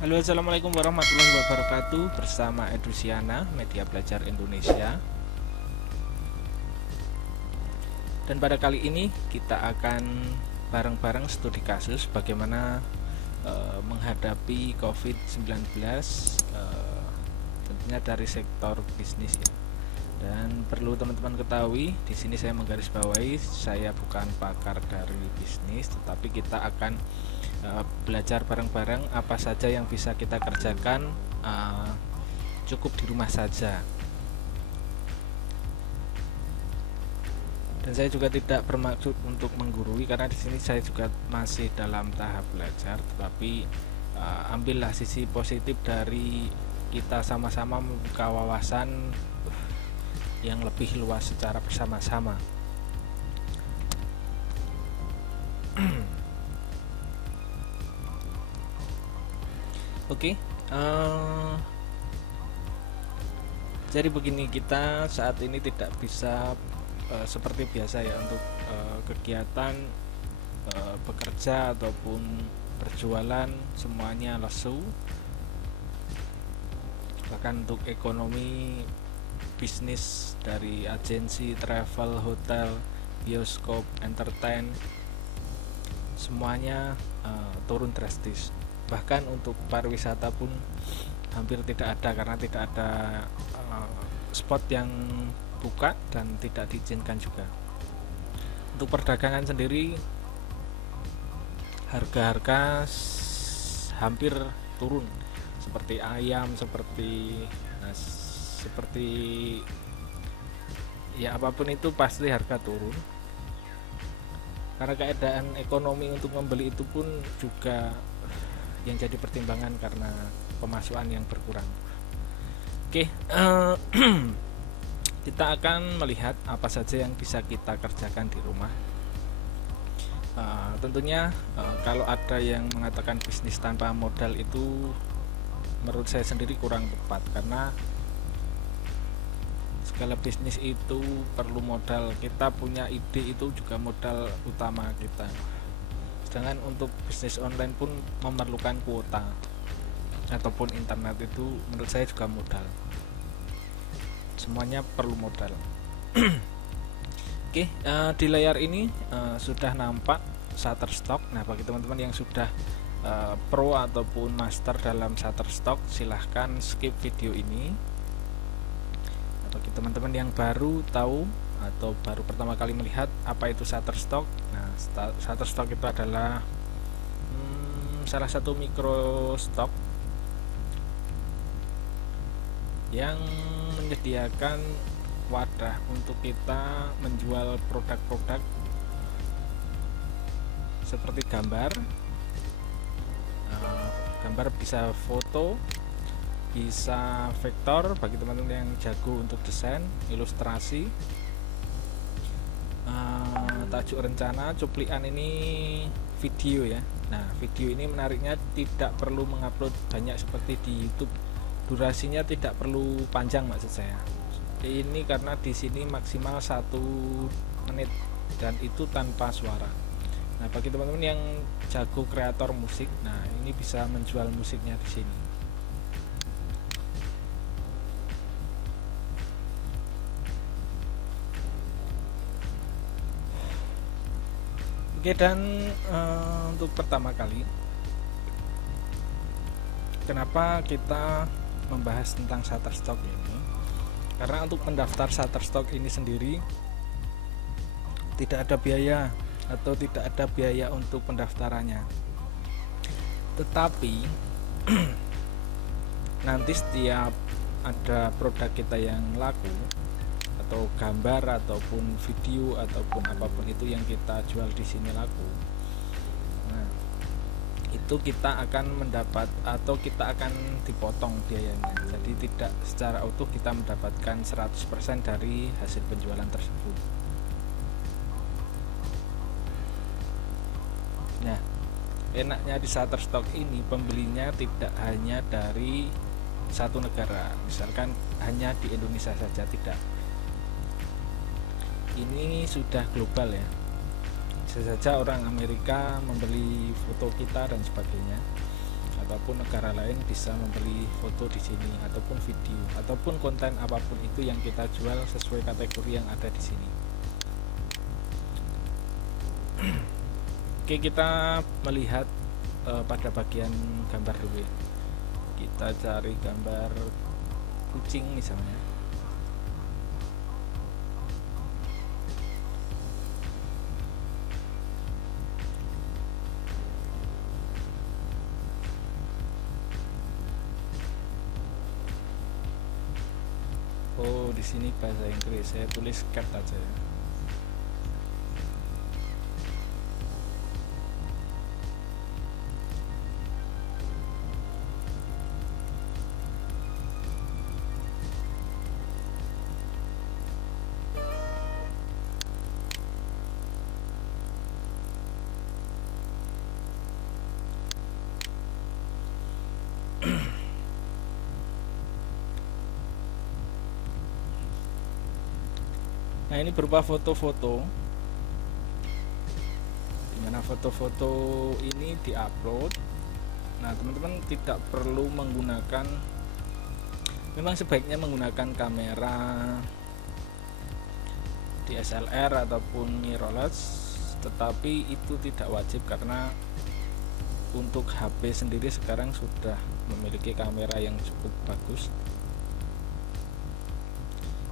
Halo, assalamualaikum warahmatullahi wabarakatuh. Bersama Edusiana, media belajar Indonesia. Dan pada kali ini kita akan bareng-bareng studi kasus bagaimana menghadapi COVID-19, tentunya dari sektor bisnis ya. Dan perlu teman-teman ketahui, di sini saya menggarisbawahi, saya bukan pakar dari bisnis, tetapi kita akan belajar bareng-bareng apa saja yang bisa kita kerjakan cukup di rumah saja. Dan saya juga tidak bermaksud untuk menggurui, karena di sini saya juga masih dalam tahap belajar, tetapi ambillah sisi positif dari kita sama-sama membuka wawasan yang lebih luas secara bersama-sama. Oke, jadi begini, kita saat ini tidak bisa seperti biasa ya untuk kegiatan bekerja ataupun berjualan, semuanya lesu. Bahkan untuk ekonomi bisnis dari agensi, travel, hotel, bioskop, entertain, semuanya turun drastis. Bahkan untuk pariwisata pun hampir tidak ada, karena tidak ada spot yang buka dan tidak diizinkan juga. Untuk perdagangan sendiri, harga-harga hampir turun, seperti ayam, seperti ya apapun itu pasti harga turun, karena keadaan ekonomi untuk membeli itu pun juga yang jadi pertimbangan karena pemasukan yang berkurang. Oke, kita akan melihat apa saja yang bisa kita kerjakan di rumah. Tentunya kalau ada yang mengatakan bisnis tanpa modal, itu menurut saya sendiri kurang tepat, karena segala bisnis itu perlu modal. Kita punya ide, itu juga modal utama kita. Sedangkan untuk bisnis online pun memerlukan kuota ataupun internet, itu menurut saya juga modal. Semuanya perlu modal. Oke, di layar ini sudah nampak Shutterstock. Nah, bagi teman-teman yang sudah pro ataupun master dalam Shutterstock, silahkan skip video ini. Bagi teman-teman yang baru tahu atau baru pertama kali melihat apa itu Shutterstock, nah Shutterstock itu adalah salah satu microstock yang menyediakan wadah untuk kita menjual produk-produk seperti gambar. Gambar bisa foto, bisa vektor bagi teman-teman yang jago untuk desain, ilustrasi, tajuk rencana, cuplikan ini video ya. Nah, video ini menariknya tidak perlu mengupload banyak seperti di YouTube. Durasinya tidak perlu panjang, maksud saya. Ini karena di sini maksimal 1 menit dan itu tanpa suara. Nah, bagi teman-teman yang jago kreator musik, nah ini bisa menjual musiknya di sini. Oke, dan untuk pertama kali, kenapa kita membahas tentang Shutterstock ini? Karena untuk mendaftar Shutterstock ini sendiri tidak ada biaya atau tidak ada biaya untuk pendaftarannya. Tetapi nanti setiap ada produk kita yang laku, atau gambar ataupun video ataupun apapun itu yang kita jual di sini laku, nah itu kita akan mendapat atau kita akan dipotong biayanya. Jadi tidak secara utuh kita mendapatkan 100% dari hasil penjualan tersebut. Nah, enaknya di Shutterstock ini, pembelinya tidak hanya dari satu negara, misalkan hanya di Indonesia saja, tidak. Ini sudah global ya. Bisa saja orang Amerika membeli foto kita dan sebagainya, ataupun negara lain bisa membeli foto di sini ataupun video ataupun konten apapun itu yang kita jual sesuai kategori yang ada di sini. Oke, kita melihat pada bagian gambar dulu ya. Kita cari gambar kucing misalnya. Oh, di sini bahasa Inggris, saya tulis cat aja ya. Nah, ini berupa foto-foto, dimana foto-foto ini diupload. Nah, teman-teman tidak perlu menggunakan, memang sebaiknya menggunakan kamera DSLR ataupun mirrorless, tetapi itu tidak wajib karena untuk HP sendiri sekarang sudah memiliki kamera yang cukup bagus.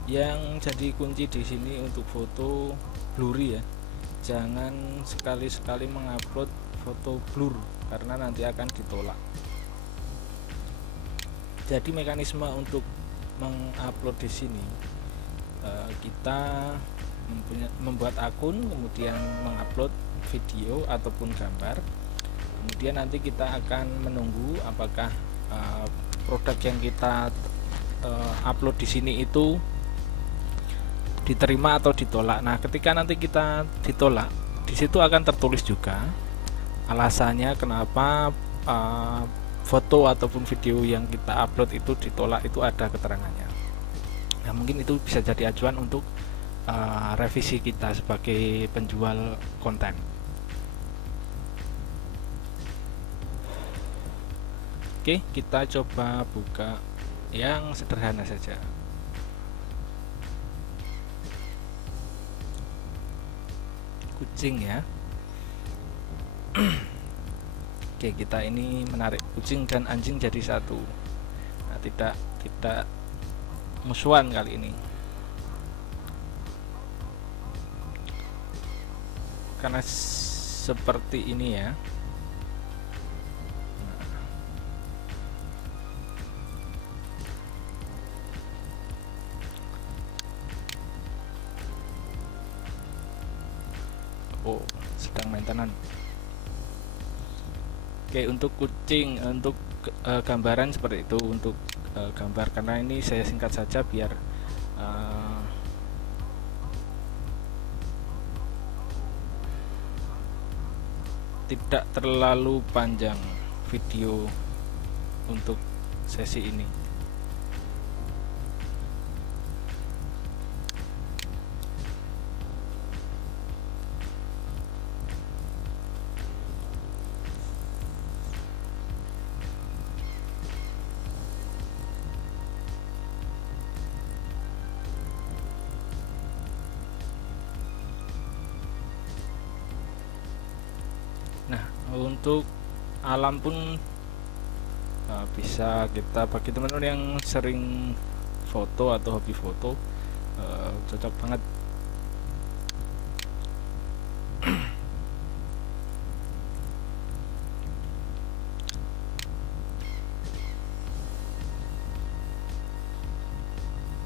Yang jadi kunci di sini untuk foto blurry ya, jangan sekali-sekali mengupload foto blur karena nanti akan ditolak. Jadi mekanisme untuk mengupload di sini, kita membuat akun, kemudian mengupload video ataupun gambar, kemudian nanti kita akan menunggu apakah produk yang kita upload di sini itu diterima atau ditolak. Nah, ketika nanti kita ditolak, di situ akan tertulis juga alasannya kenapa foto ataupun video yang kita upload itu ditolak, itu ada keterangannya. Nah, mungkin itu bisa jadi acuan untuk revisi kita sebagai penjual konten. Oke, kita coba buka yang sederhana saja. Kucing ya. Oke, kita ini menarik kucing dan anjing jadi satu. Nah, tidak musuhan kali ini, karena seperti ini ya. Oh, sedang maintenance. Oke, untuk kucing, untuk gambaran seperti itu, untuk gambar, karena ini saya singkat saja biar tidak terlalu panjang video untuk sesi ini. Nah, untuk alam pun bisa kita, bagi teman-teman yang sering foto atau hobi foto, cocok banget.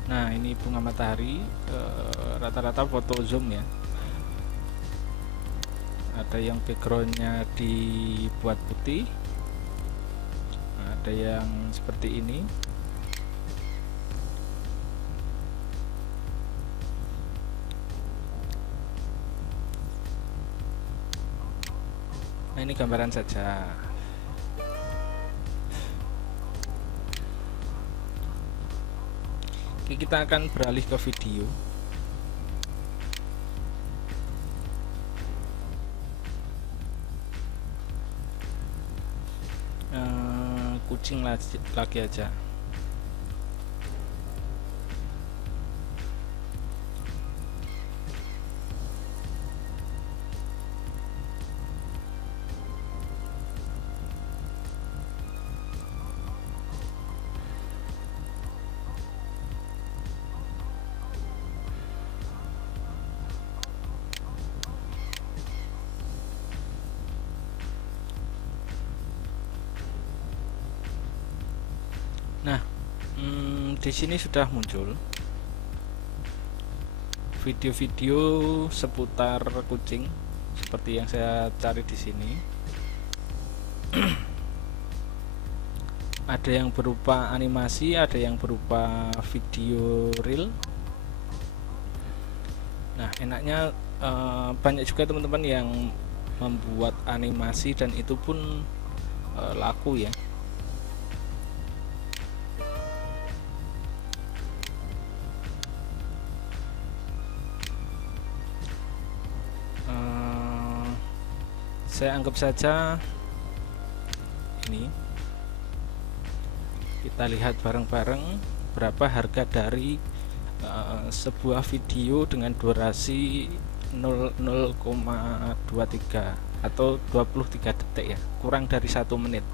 Nah, ini bunga matahari, rata-rata foto zoom ya. Ada yang backgroundnya dibuat putih, ada yang seperti ini. Nah, ini gambaran saja. Oke, kita akan beralih ke video. kucing lagi aja. Nah, di sini sudah muncul video-video seputar kucing seperti yang saya cari di sini. Ada yang berupa animasi, ada yang berupa video real. Nah, enaknya banyak juga teman-teman yang membuat animasi dan itu pun laku ya. Saya anggap saja ini, kita lihat bareng-bareng berapa harga dari sebuah video dengan durasi 0,23 atau 23 detik ya, kurang dari 1 menit.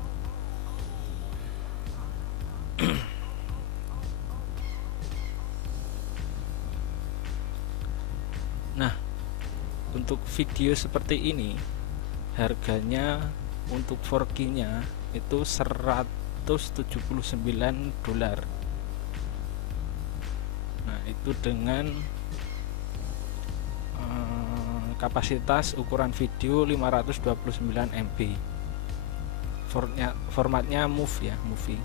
Nah, untuk video seperti ini harganya untuk 4K nya itu $179. Nah, itu dengan kapasitas ukuran video 529 MB. Formatnya MOV ya, movie.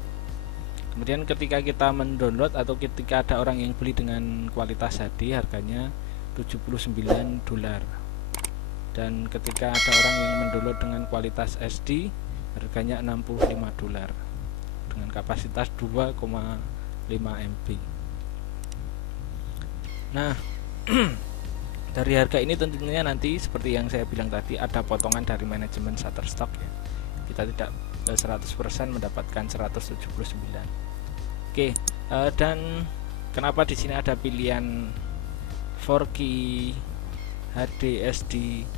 Kemudian ketika kita mendownload atau ketika ada orang yang beli dengan kualitas HD, harganya $79. Dan ketika ada orang yang mendownload dengan kualitas SD, harganya $65 dengan kapasitas 2,5 MB. Nah, dari harga ini tentunya nanti seperti yang saya bilang tadi, ada potongan dari manajemen Shutterstock ya. Kita tidak 100% mendapatkan 179. Oke, dan kenapa di sini ada pilihan 4K, HD, SD?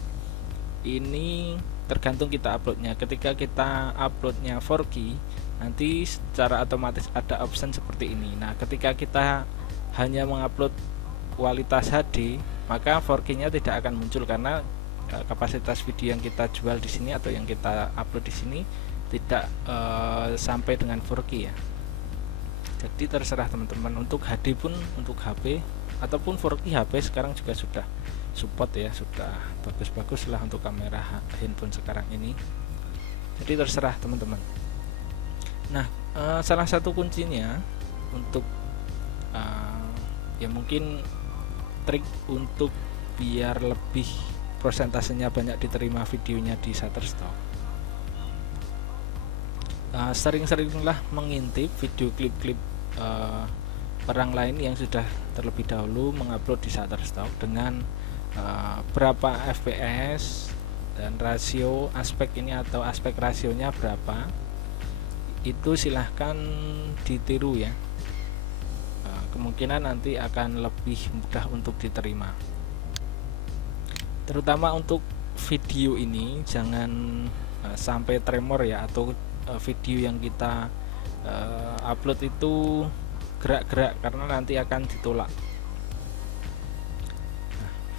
Ini tergantung kita uploadnya. Ketika kita uploadnya 4K, nanti secara otomatis ada option seperti ini. Nah, ketika kita hanya mengupload kualitas HD, maka 4K nya tidak akan muncul karena kapasitas video yang kita jual di sini atau yang kita upload di sini tidak sampai dengan 4K ya. Jadi terserah teman-teman. Untuk HD pun, untuk HP ataupun 4K HP sekarang juga sudah support ya, sudah bagus-bagus lah untuk kamera handphone sekarang ini. Jadi terserah teman-teman. Nah, salah satu kuncinya untuk ya mungkin trik untuk biar lebih persentasenya banyak diterima videonya di Shutterstock, sering-seringlah mengintip video klip-klip orang lain yang sudah terlebih dahulu mengupload di Shutterstock dengan berapa fps dan rasio aspek ini atau aspek rasionya berapa. Itu silahkan ditiru ya, kemungkinan nanti akan lebih mudah untuk diterima. Terutama untuk video ini jangan sampai tremor ya, atau video yang kita upload itu gerak-gerak karena nanti akan ditolak.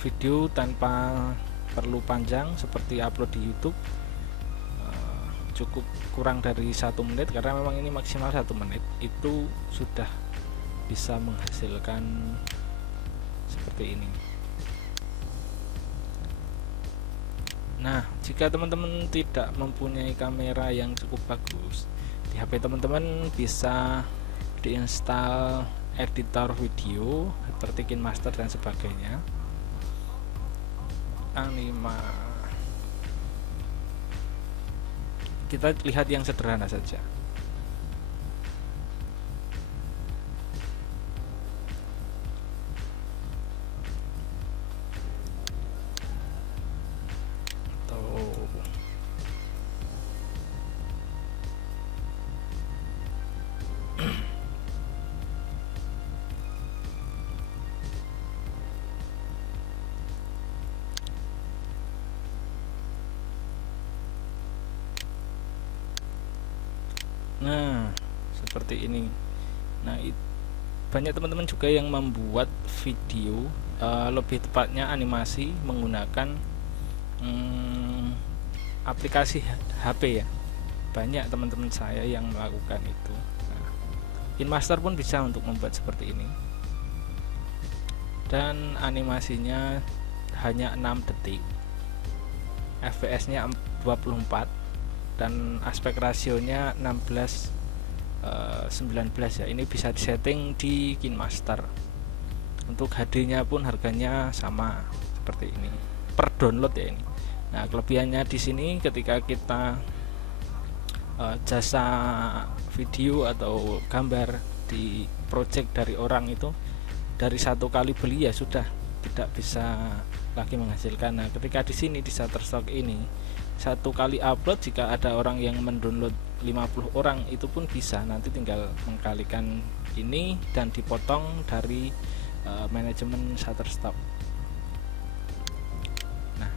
Video tanpa perlu panjang seperti upload di YouTube cukup kurang dari 1 menit, karena memang ini maksimal 1 menit itu sudah bisa menghasilkan seperti ini. Nah, jika teman-teman tidak mempunyai kamera yang cukup bagus, di HP teman-teman bisa diinstal editor video seperti KineMaster dan sebagainya. Kita lihat yang sederhana saja. Nah, seperti ini. Nah, banyak teman-teman juga yang membuat video, lebih tepatnya animasi menggunakan aplikasi HP ya. Banyak teman-teman saya yang melakukan itu. Nah, KineMaster pun bisa untuk membuat seperti ini. Dan animasinya hanya 6 detik. FPS-nya 24 dan aspek rasionya 16:19 ya. Ini bisa disetting di KineMaster. Untuk HD-nya pun harganya sama seperti ini per download ya ini. Nah, kelebihannya di sini ketika kita jasa video atau gambar di project dari orang itu, dari satu kali beli ya sudah tidak bisa lagi menghasilkan. Nah, ketika di sini di Shutterstock ini satu kali upload, jika ada orang yang mendownload 50 orang itu pun bisa, nanti tinggal mengkalikan ini dan dipotong dari manajemen Shutterstock. Nah,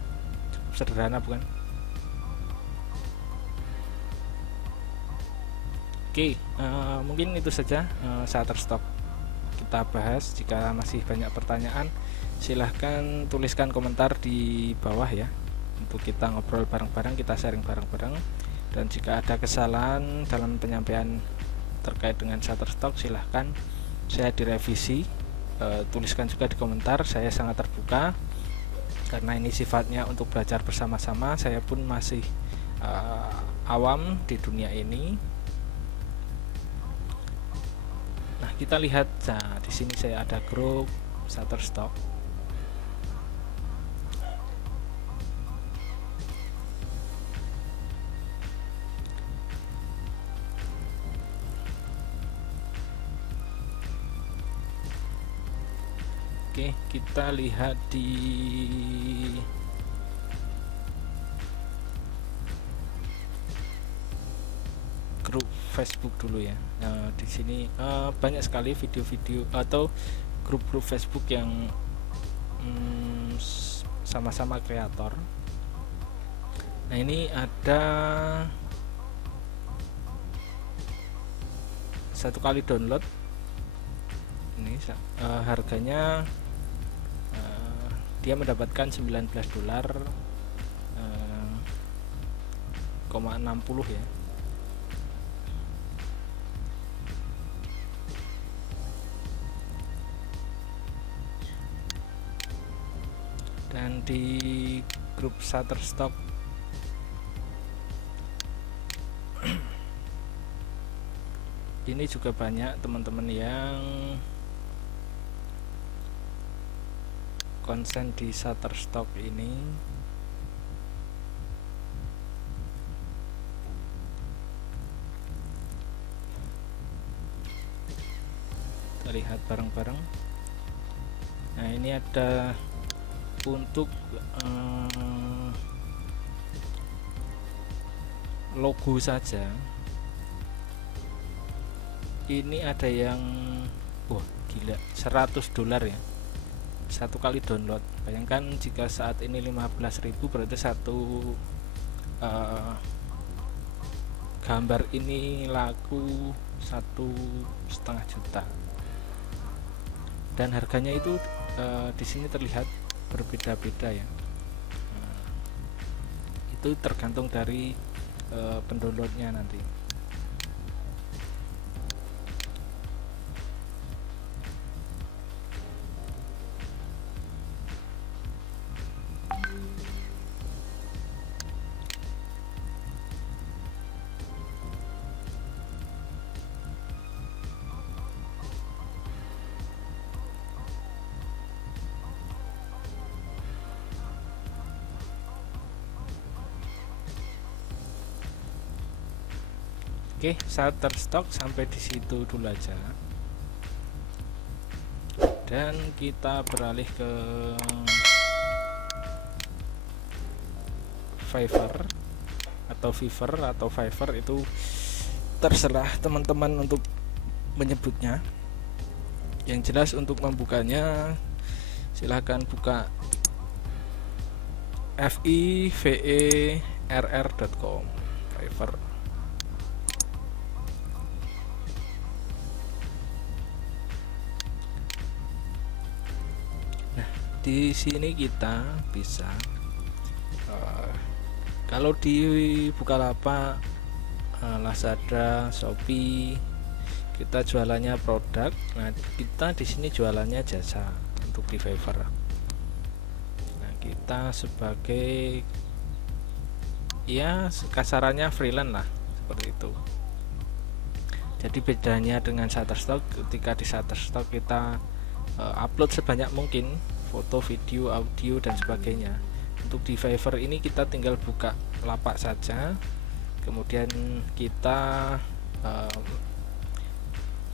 cukup sederhana bukan? Oke, mungkin itu saja Shutterstock kita bahas. Jika masih banyak pertanyaan, silahkan tuliskan komentar di bawah ya, untuk kita ngobrol bareng-bareng, kita sharing bareng-bareng. Dan jika ada kesalahan dalam penyampaian terkait dengan Shutterstock, silahkan saya direvisi, tuliskan juga di komentar. Saya sangat terbuka karena ini sifatnya untuk belajar bersama-sama. Saya pun masih awam di dunia ini. Nah, kita lihat, nah di sini saya ada grup Shutterstock. Oke, kita lihat di grup Facebook dulu ya. Nah, di sini banyak sekali video-video atau grup-grup Facebook yang sama-sama kreator. Nah, ini ada satu kali download ini harganya dia mendapatkan $19,60 ya. Dan di grup Shutterstock ini juga banyak teman-teman yang konsen di Shutterstock ini. Kita lihat bareng-bareng. Nah, ini ada untuk logo saja. Ini ada yang wah gila, $100 ya satu kali download. Bayangkan jika saat ini 15.000, berarti satu gambar ini laku 1,5 juta. Dan harganya itu di sini terlihat berbeda-beda ya. Itu tergantung dari pendownloadnya nanti. Oke, Shutterstock sampai di situ dulu aja. Dan kita beralih ke Fiverr atau Fiverr, itu terserah teman-teman untuk menyebutnya. Yang jelas untuk membukanya silahkan buka fiverr.com Fiverr. di sini kita bisa kalau di Bukalapak, Lazada, Shopee kita jualannya produk. Nah, kita di sini jualannya jasa untuk di Fiverr. Nah, kita sebagai ya kasarannya freelance lah, seperti itu. Jadi bedanya dengan Shutterstock, ketika di Shutterstock kita upload sebanyak mungkin foto, video, audio dan sebagainya. Untuk di Fiverr ini kita tinggal buka lapak saja, kemudian kita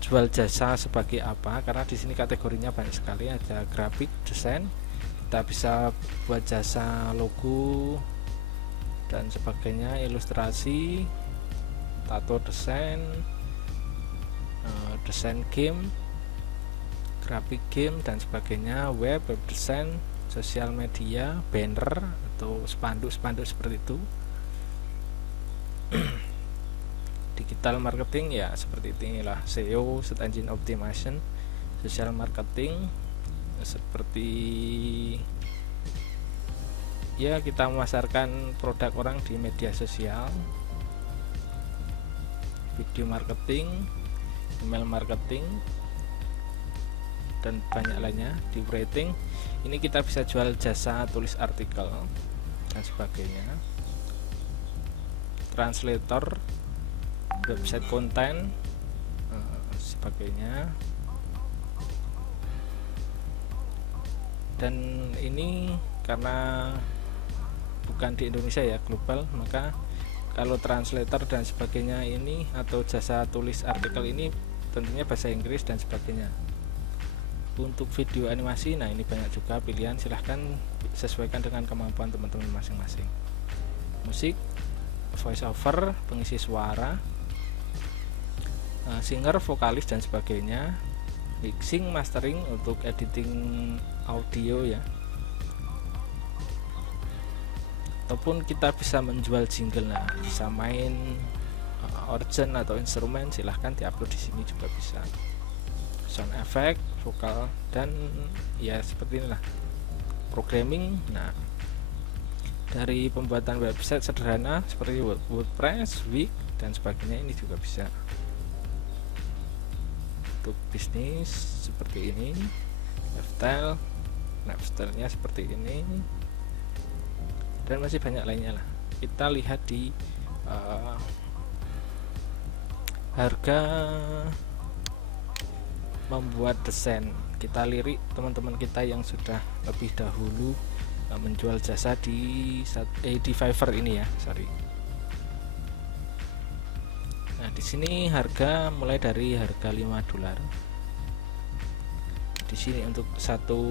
jual jasa sebagai apa, karena di sini kategorinya banyak sekali, ada grafik desain, kita bisa buat jasa logo dan sebagainya, ilustrasi, tato desain, desain game, grafik game dan sebagainya, web design, sosial media, banner atau spanduk seperti itu. Digital marketing ya seperti inilah, SEO, search engine optimization, social marketing, seperti ya kita memasarkan produk orang di media sosial, video marketing, email marketing dan banyak lainnya. Di writing ini kita bisa jual jasa tulis artikel dan sebagainya, translator, website konten, sebagainya. Dan ini karena bukan di Indonesia ya, global, maka kalau translator dan sebagainya ini atau jasa tulis artikel ini tentunya bahasa Inggris dan sebagainya. Untuk video animasi, nah ini banyak juga pilihan, silahkan sesuaikan dengan kemampuan teman-teman masing-masing. Musik, voice over, pengisi suara, singer, vokalis dan sebagainya, mixing, mastering untuk editing audio ya, ataupun kita bisa menjual jingle. Nah, bisa main organ atau instrumen, silahkan diupload di sini juga bisa. Sound effect, vokal dan ya seperti inilah. Programming, nah dari pembuatan website sederhana seperti WordPress, Wix dan sebagainya ini juga bisa. Untuk bisnis seperti ini, lifestyle-nya seperti ini dan masih banyak lainnya lah. Kita lihat di harga membuat desain. Kita lirik teman-teman kita yang sudah lebih dahulu menjual jasa di Fiverr ini ya, sorry. Nah, di sini harga mulai dari harga $5. Di sini untuk satu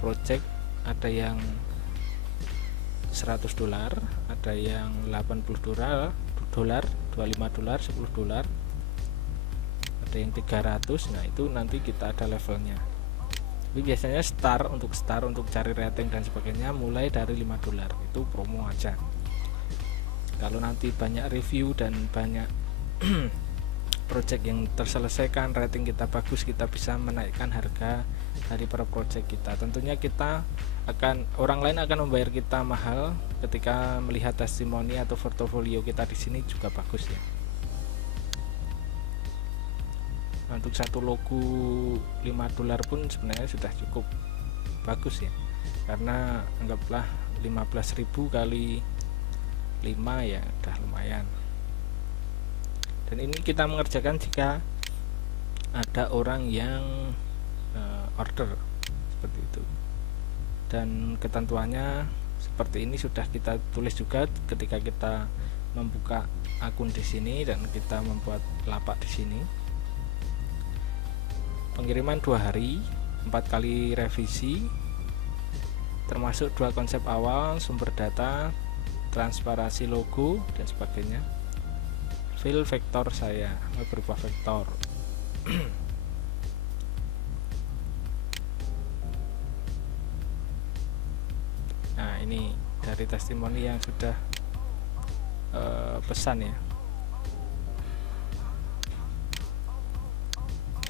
project ada yang $100, ada yang $80, $25, $10, ada yang 300. Nah, itu nanti kita ada levelnya. Tapi biasanya untuk cari rating dan sebagainya mulai dari $5. Itu promo aja. Kalau nanti banyak review dan banyak project yang terselesaikan, rating kita bagus, kita bisa menaikkan harga dari per project kita. Tentunya orang lain akan membayar kita mahal ketika melihat testimoni atau portofolio kita di sini juga bagus ya. Nah, untuk satu logo $5 pun sebenarnya sudah cukup bagus ya, karena anggaplah 15.000 kali 5 ya udah lumayan. Dan ini kita mengerjakan jika ada orang yang order seperti itu, dan ketentuannya seperti ini sudah kita tulis juga ketika kita membuka akun di sini dan kita membuat lapak di sini. Pengiriman 2 hari, 4 kali revisi, termasuk 2 konsep awal, sumber data, transparansi logo dan sebagainya. Fill vektor saya berupa vektor. Nah, ini dari testimoni yang sudah pesan ya.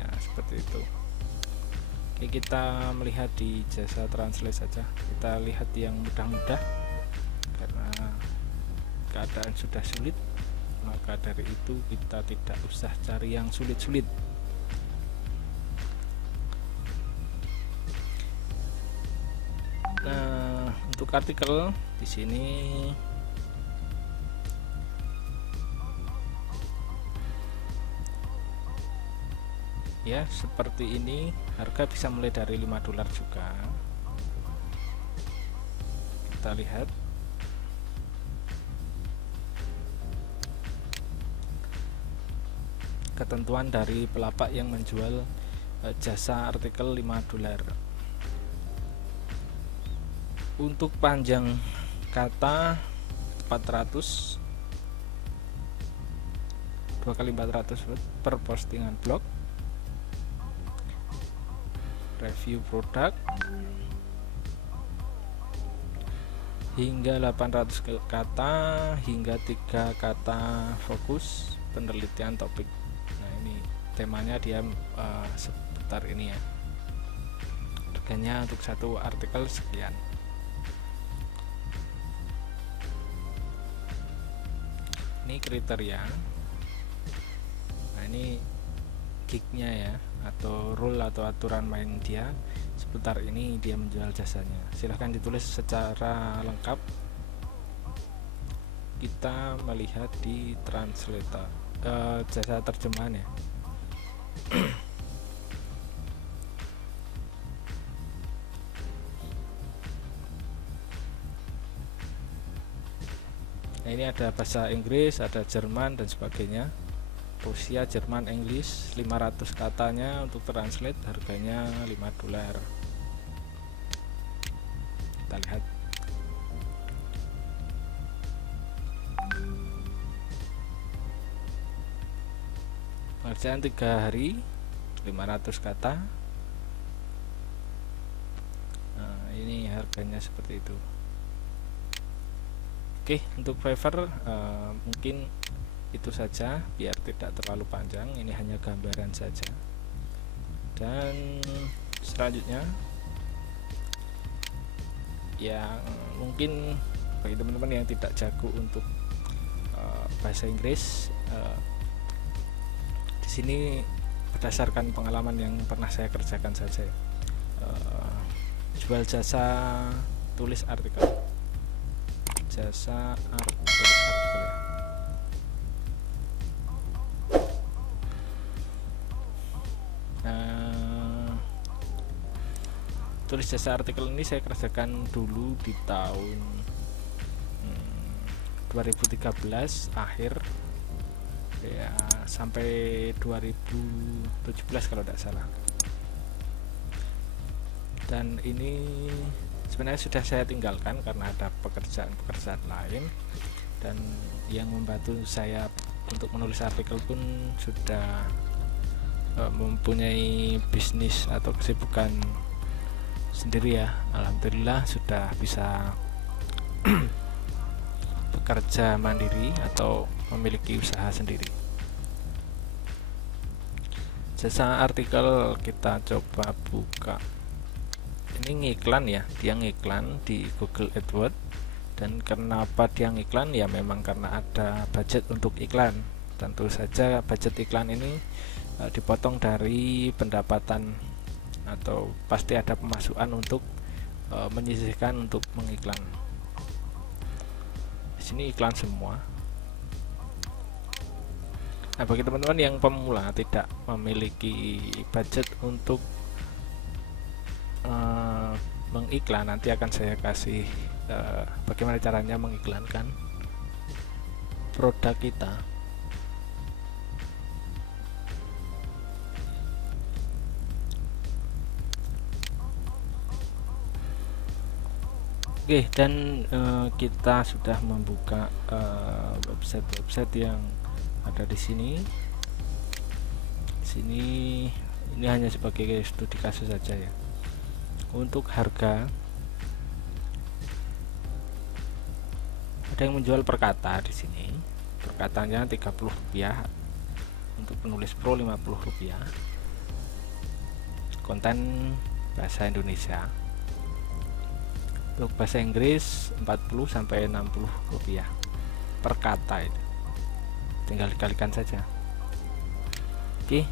Ya, seperti itu. Oke, kita melihat di jasa translate saja. Kita lihat yang mudah-mudah karena keadaan sudah sulit, maka dari itu kita tidak usah cari yang sulit-sulit. Nah, untuk artikel di sini ya seperti ini, harga bisa mulai dari $5 juga. Kita lihat ketentuan dari pelapak yang menjual jasa artikel $5. Untuk panjang kata 400 2 kali 400 word per postingan blog. Review produk hingga 800 kata hingga 3 kata fokus penelitian topik. Nah, ini temanya dia seputar ini ya. Harganya untuk satu artikel sekian. Ini kriteria. Nah, ini gignya ya, atau rule atau aturan main dia seputar ini dia menjual jasanya. Silahkan ditulis secara lengkap. Kita melihat di translator, jasa terjemahan ya. Nah, ini ada bahasa Inggris, ada Jerman dan sebagainya. Rusia, Jerman, Inggris, 500 katanya untuk translate, harganya $5. Kita lihat. Pengerjaan 3 hari, 500 kata. Nah, ini harganya seperti itu. Oke, untuk Fiverr mungkin itu saja biar tidak terlalu panjang. Ini hanya gambaran saja. Dan selanjutnya yang mungkin bagi teman-teman yang tidak jago untuk bahasa Inggris, di sini berdasarkan pengalaman yang pernah saya kerjakan saja. Jual jasa tulis artikel, jasa tulis artikel ya. Tulis jasa artikel ini saya kerjakan dulu di tahun 2013 akhir ya, sampai 2017 kalau tidak salah. Dan ini sebenarnya sudah saya tinggalkan karena ada pekerjaan-pekerjaan lain, dan yang membantu saya untuk menulis artikel pun sudah mempunyai bisnis atau kesibukan sendiri ya. Alhamdulillah sudah bisa bekerja mandiri atau memiliki usaha sendiri. Jasa artikel kita coba buka. Ini ngiklan ya, dia ngiklan di Google AdWords. Dan kenapa dia ngiklan ya, memang karena ada budget untuk iklan. Tentu saja budget iklan ini dipotong dari pendapatan, atau pasti ada pemasukan untuk menyisihkan untuk mengiklan. Di sini iklan semua. Nah, bagi teman-teman yang pemula tidak memiliki budget untuk mengiklan, nanti akan saya kasih bagaimana caranya mengiklankan produk kita. Oke, dan kita sudah membuka website-website yang ada di sini. Ini hanya sebagai studi kasus saja ya. Untuk harga, ada yang menjual per kata di sini. Per katanya Rp30. Untuk penulis pro Rp50. Konten bahasa Indonesia. Untuk bahasa Inggris 40 sampai 60 rupiah per kata itu. Tinggal dikalikan saja. Oke,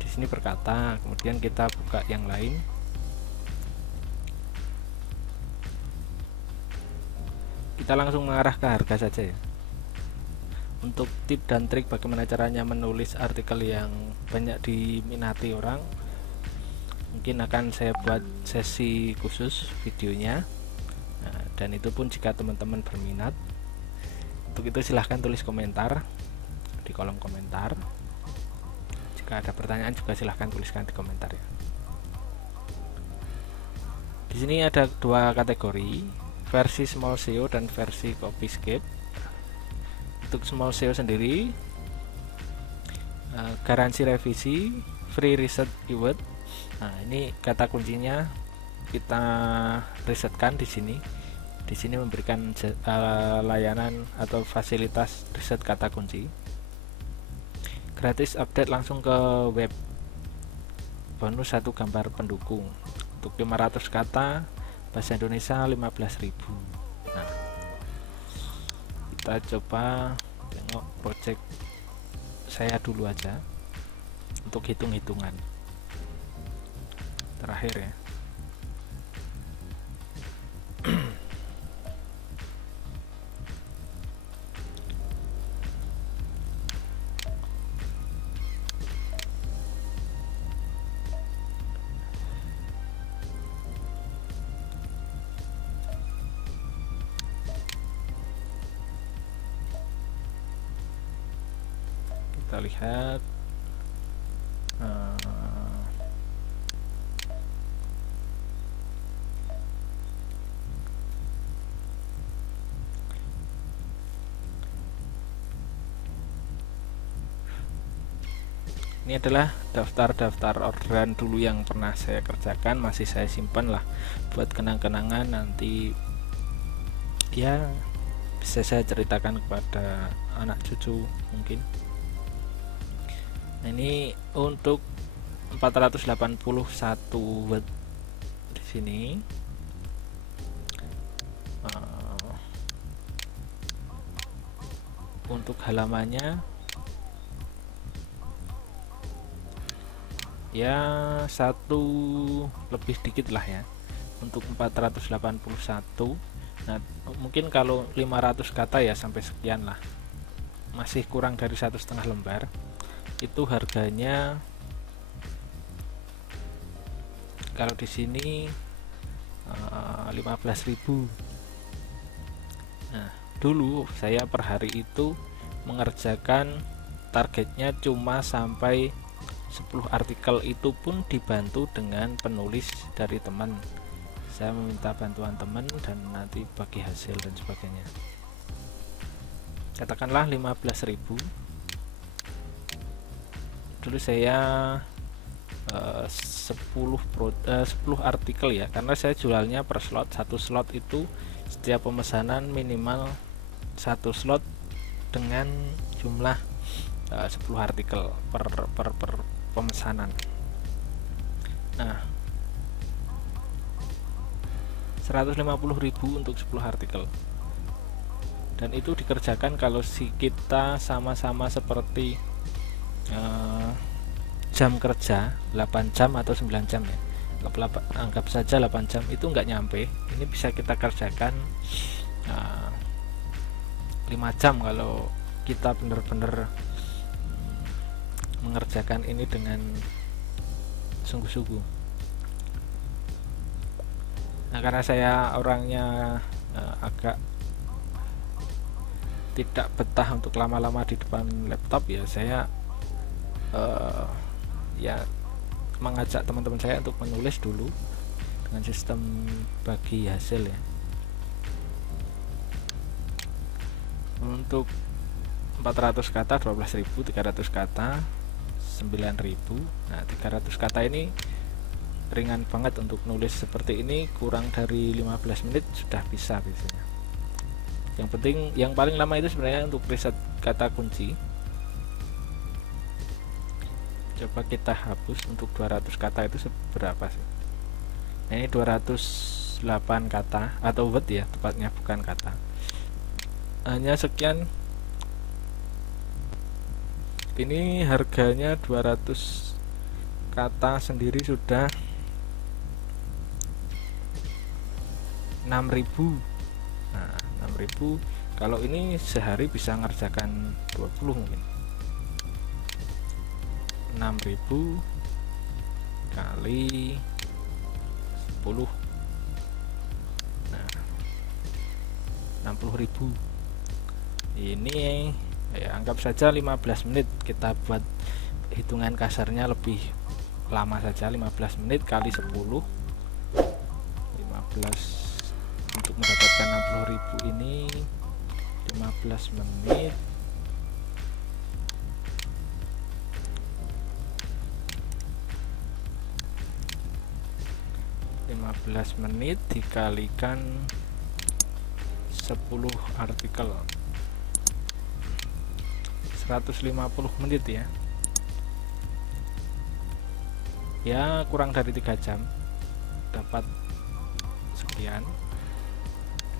di sini per kata. Kemudian kita buka yang lain. Kita langsung mengarah ke harga saja ya. Untuk tip dan trik bagaimana caranya menulis artikel yang banyak diminati orang, mungkin akan saya buat sesi khusus videonya. Nah, dan itu pun jika teman-teman berminat. Untuk itu silahkan tulis komentar di kolom komentar. Jika ada pertanyaan juga silahkan tuliskan di komentar ya. Di sini ada dua kategori, versi small SEO dan versi copyscape. Untuk small SEO sendiri, garansi revisi, free reset keyword. Nah, ini kata kuncinya kita risetkan di sini. Di sini memberikan layanan atau fasilitas riset kata kunci. Gratis update langsung ke web. Bonus 1 gambar pendukung. Untuk 500 kata bahasa Indonesia 15.000. Nah, kita coba tengok project saya dulu aja untuk hitung-hitungan terakhir ya. Kita lihat ini adalah daftar-daftar orderan dulu yang pernah saya kerjakan, masih saya simpan lah buat kenang-kenangan, nanti ya bisa saya ceritakan kepada anak cucu mungkin. Nah, ini untuk 481 word di sini. Untuk halamannya ya satu lebih dikit lah ya untuk 481. Nah, mungkin kalau 500 kata ya sampai sekian lah, masih kurang dari 1,5 lembar. Itu harganya kalau di sini 15.000. Nah, dulu saya per hari itu mengerjakan targetnya cuma sampai 10 artikel, itu pun dibantu dengan penulis dari teman. Saya meminta bantuan teman dan nanti bagi hasil dan sebagainya. Katakanlah 15.000. Dulu saya 10 artikel ya, karena saya jualnya per slot. Satu slot itu setiap pemesanan minimal satu slot dengan jumlah 10 artikel per pemesanan. Nah, 150.000 untuk 10 artikel, dan itu dikerjakan kalau kita sama-sama seperti jam kerja 8 jam atau 9 jam ya, anggap saja 8 jam, itu nggak nyampe. Ini bisa kita kerjakan 5 jam kalau kita benar-benar mengerjakan ini dengan sungguh-sungguh. Nah, karena saya orangnya agak tidak betah untuk lama-lama di depan laptop ya, saya ya mengajak teman-teman saya untuk menulis dulu dengan sistem bagi hasil ya. Untuk 400 kata 12.000, 300 kata 9.000. Nah, 300 kata ini ringan banget untuk nulis seperti ini, kurang dari 15 menit sudah bisa biasanya. Yang penting, yang paling lama itu sebenarnya untuk riset kata kunci. Coba kita hapus. Untuk 200 kata itu seberapa sih? Nah, ini 208 kata atau word ya tepatnya, bukan kata. Hanya sekian. Ini harganya 200 kata sendiri sudah 6.000. Nah, 6.000 kalau ini sehari bisa ngerjakan 20 mungkin. 6.000 kali 10. Nah, 60.000. Ini ya anggap saja 15 menit. Kita buat hitungan kasarnya lebih lama saja, 15 menit kali 10. 15 untuk mendapatkan 60.000 ini 15 menit dikalikan 10 artikel 150 menit ya kurang dari 3 jam dapat sekian.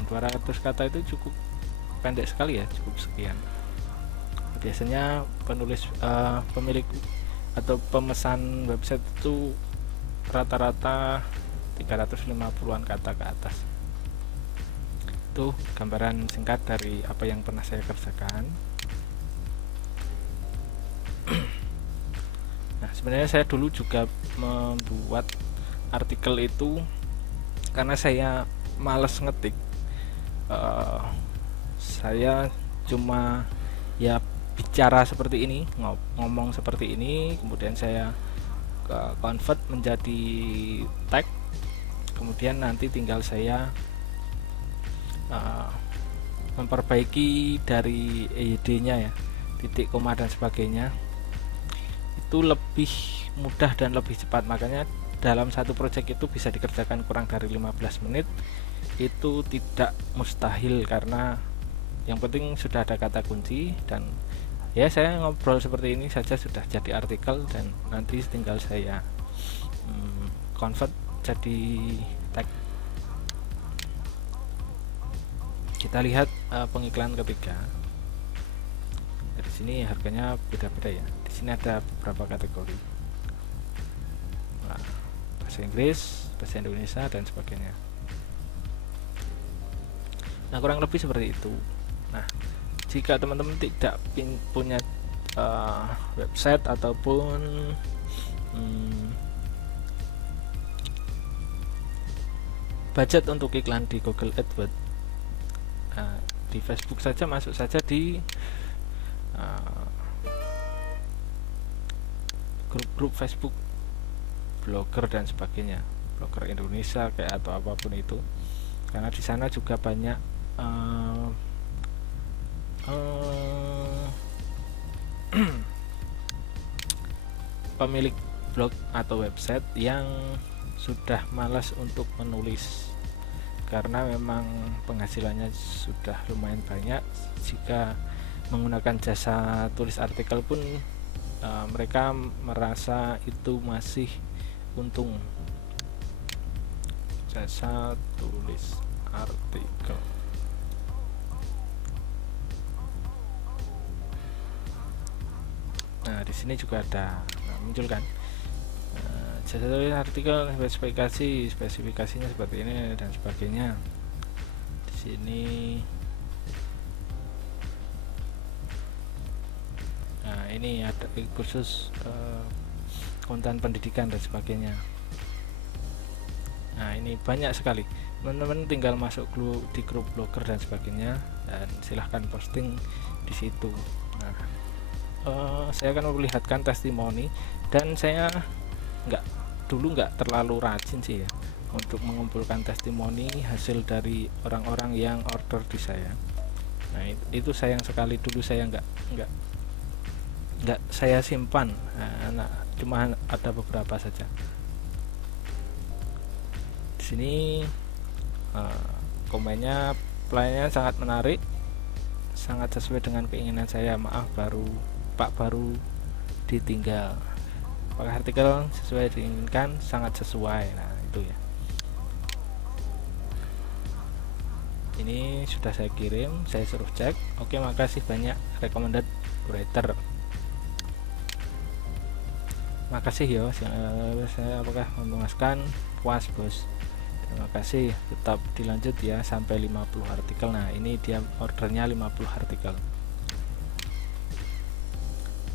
200 kata itu cukup pendek sekali ya, cukup sekian. Biasanya penulis pemilik atau pemesan website itu rata-rata 350-an kata ke atas. Itu gambaran singkat dari apa yang pernah saya kerjakan. Nah, sebenarnya saya dulu juga membuat artikel itu karena saya males ngetik. Saya cuma ya bicara seperti ini, ngomong seperti ini, kemudian saya convert menjadi teks, kemudian nanti tinggal saya memperbaiki dari EYD-nya ya, titik, koma dan sebagainya. Itu lebih mudah dan lebih cepat. Makanya dalam satu project itu bisa dikerjakan kurang dari 15 menit. Itu tidak mustahil karena yang penting sudah ada kata kunci, dan ya saya ngobrol seperti ini saja sudah jadi artikel, dan nanti tinggal saya convert jadi teks. Kita lihat pengiklan ketiga. Dari sini harganya beda-beda ya. Di sini ada beberapa kategori. Nah, bahasa Inggris, bahasa Indonesia dan sebagainya. Nah, kurang lebih seperti itu. Nah, jika teman-teman tidak punya website ataupun budget untuk iklan di Google AdWords, di Facebook saja, masuk saja di grup-grup Facebook blogger dan sebagainya, blogger Indonesia kayak atau apapun itu, karena di sana juga banyak pemilik blog atau website yang sudah malas untuk menulis karena memang penghasilannya sudah lumayan banyak. Jika menggunakan jasa tulis artikel pun mereka merasa itu masih untung. Jasa tulis artikel. Nah, di sini juga ada, muncul kan jasa tulis artikel, spesifikasinya seperti ini dan sebagainya. Di sini ini ada khusus konten pendidikan dan sebagainya. Nah, ini banyak sekali. Teman-teman tinggal masuk di grup blogger dan sebagainya, dan silahkan posting di situ. Nah, saya akan memperlihatkan testimoni, dan saya dulu nggak terlalu rajin sih ya untuk mengumpulkan testimoni hasil dari orang-orang yang order di saya. Nah, itu sayang sekali, dulu saya nggak saya simpan. Nah, cuma ada beberapa saja. Di sini komennya, pelayannya sangat menarik, sangat sesuai dengan keinginan saya. Maaf, Pak baru ditinggal. Apakah artikel sesuai diinginkan? Sangat sesuai. Nah, itu ya. ini sudah saya kirim, saya suruh cek. Oke, makasih banyak recommended writer. Makasih ya, saya apakah memuaskan? Puas bos, terima kasih. Tetap dilanjut ya sampai 50 artikel. Nah ini dia ordernya 50 artikel.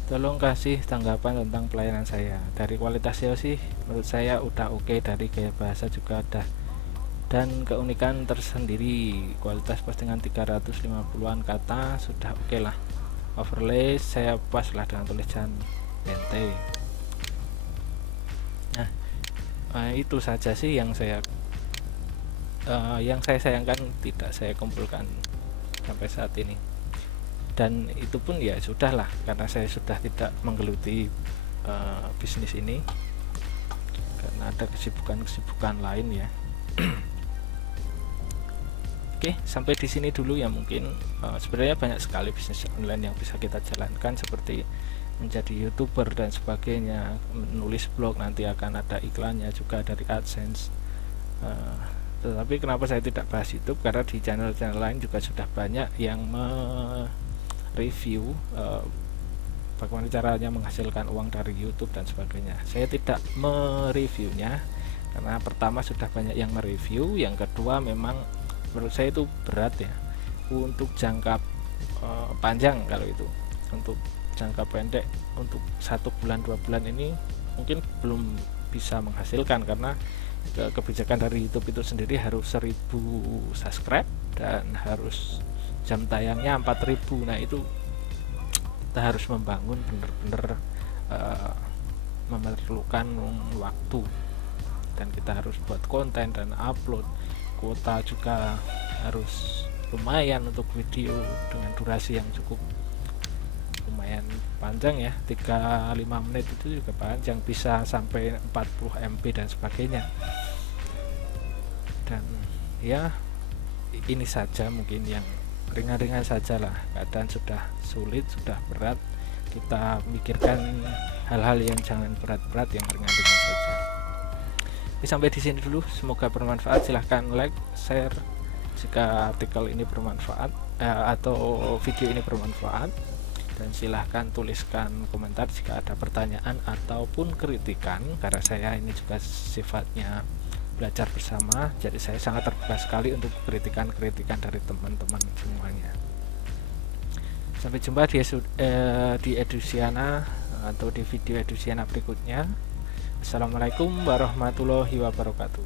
Tolong kasih tanggapan tentang pelayanan saya. Dari kualitas SEO sih menurut saya udah oke, dari gaya bahasa juga ada, dan keunikan tersendiri. Kualitas postingan 350-an kata sudah oke lah. Overlay saya pas lah dengan tulisan ente. Nah, itu saja sih yang saya sayangkan tidak saya kumpulkan sampai saat ini. Dan itu pun ya sudahlah, karena saya sudah tidak menggeluti bisnis ini karena ada kesibukan lain ya. Oke, sampai di sini dulu ya. Mungkin sebenarnya banyak sekali bisnis online yang bisa kita jalankan, seperti menjadi YouTuber dan sebagainya, menulis blog, nanti akan ada iklannya juga dari AdSense. Tetapi kenapa saya tidak bahas YouTube? Karena di channel-channel lain juga sudah banyak yang mereview bagaimana caranya menghasilkan uang dari YouTube dan sebagainya. Saya tidak mereviewnya karena pertama sudah banyak yang mereview, yang kedua memang menurut saya itu berat ya untuk jangka panjang. Kalau itu untuk jangka pendek, untuk 1 bulan 2 bulan ini mungkin belum bisa menghasilkan, karena kebijakan dari YouTube itu sendiri harus 1000 subscribe dan harus jam tayangnya 4000. Nah itu kita harus membangun benar-benar memerlukan waktu, dan kita harus buat konten dan upload. Kuota juga harus lumayan untuk video dengan durasi yang cukup lumayan panjang ya, 35 menit itu juga panjang, bisa sampai 40 MB dan sebagainya. Dan ya ini saja mungkin yang ringan-ringan saja lah. Keadaan sudah sulit, sudah berat, kita mikirkan hal-hal yang jangan berat-berat, yang ringan-ringan saja. Oke, sampai di sini dulu, semoga bermanfaat. Silahkan like, share jika artikel ini bermanfaat atau video ini bermanfaat, dan silahkan tuliskan komentar jika ada pertanyaan ataupun kritikan, karena saya ini juga sifatnya belajar bersama, jadi saya sangat terbuka sekali untuk kritikan-kritikan dari teman-teman semuanya. Sampai jumpa di Edusiana atau di video Edusiana berikutnya. Assalamualaikum warahmatullahi wabarakatuh.